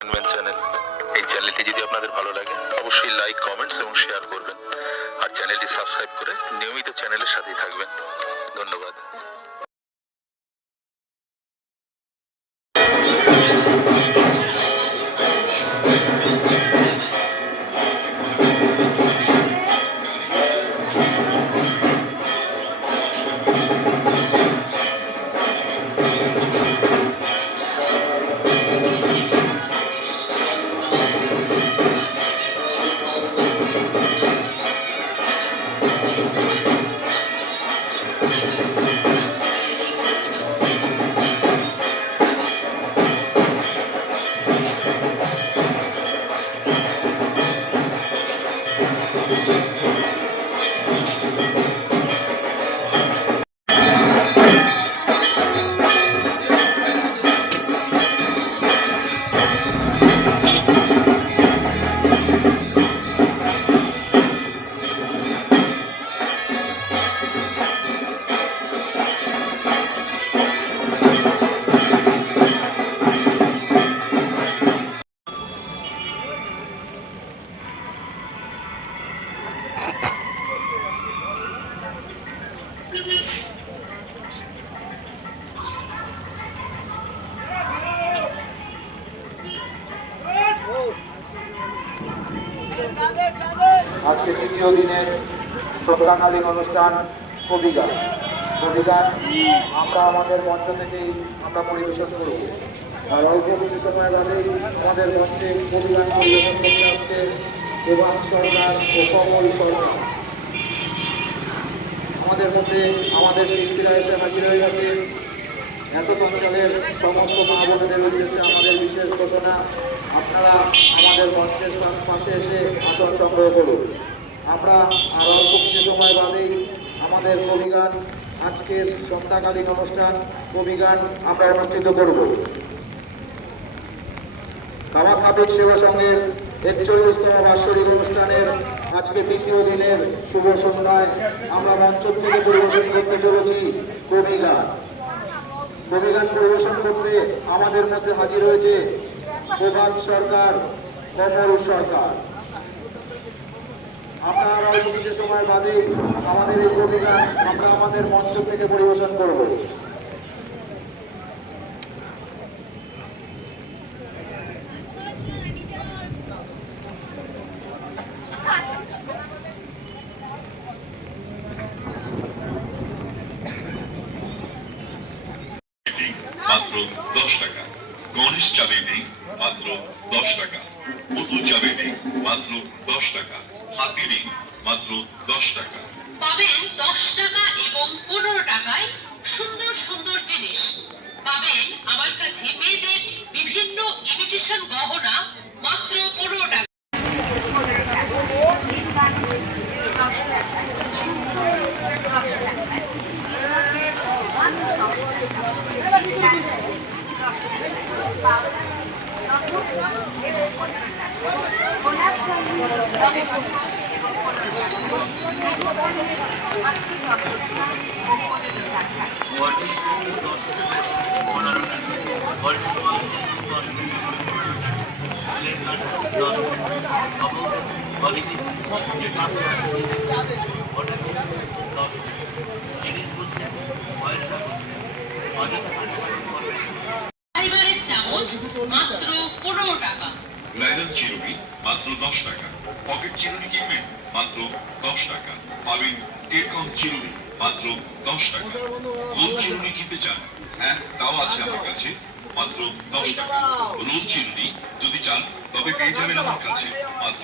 Channel. এই চ্যানেলটি যদি আপনাদের ভালো লাগে অবশ্যই লাইক, কমেন্টস এবং শেয়ার করবেন। আর চ্যানেলটি সাবস্ক্রাইব করে নিয়মিত চ্যানেলের সাথেই থাকবেন। ধন্যবাদ। আজকে তৃতীয় দিনের সন্ধ্যাকালীন অনুষ্ঠান কবিগান। কবিগান আমরা আমাদের মঞ্চ থেকেই আমরা পরিবেশন করব। আর অল্প কিছু সময় বাদেই আমাদের মঞ্চে কবিগান পরিবেশন করতে হচ্ছে প্রভাত সরকার ও কমল সরকার। আমাদের মধ্যে আমাদের শিল্পীরা এসে হাজির হয়ে গেছে। এত অঞ্চলের সমস্ত মা বোনদের উদ্দেশ্যে আমাদের বিশেষ ঘোষণা, আপনারা আমাদের মঞ্চের পাশে এসে আসন সংগ্রহ করুন। আমরা আর অল্প কিছু সময় বাদেই আমাদের কবিগান, আজকের সন্ধ্যাকালীন অনুষ্ঠান কবিগান আমরা অনুষ্ঠিত করব। কামাখ্যাপীঠ সেবা সংঘের ৪১তম বাৎসরিক অনুষ্ঠানের আজকে তৃতীয় দিনের শুভ সন্ধ্যায় আমরা মঞ্চ থেকে পরিবেশন করতে চলেছি কবিগান। কবিগান পরিবেশন করতে আমাদের মধ্যে হাজির হয়েছে প্রভাত সরকার, কমল সরকার। আমরা আর অল্প কিছু সময় বাদেই আমাদের এই কবিগান আমরা আমাদের মঞ্চ থেকে পরিবেশন করব। মাত্র 10 টাকা, গণেশ চালের নেই মাত্র 10 টাকা, পুতুল চালের নেই মাত্র 10 টাকা, হাতি নেই মাত্র 10 টাকা। পাবেন 10 টাকা এবং 15 টাকায় সুন্দর সুন্দর জিনিস। পাবেন আমার কাছে মেয়েদের বিভিন্ন ইমিটেশন গহনা মাত্র 15 টাকা। ফাইবারের চামচ মাত্র 15 টাকা। লাইলন চিরুনি মাত্র 10 টাকা, পকেট চিরুনি কিনবেন মাত্র 10 টাকা, পাবেন টেরকম চিরুনি মাত্র 10 টাকা। গোল চিরুনি কিনতে চান? হ্যাঁ, তাও আছে আমার কাছে মাত্র 10 টাকা। রোল চিরুনি যদি চান তবে পেয়ে যাবেন আমার কাছে মাত্র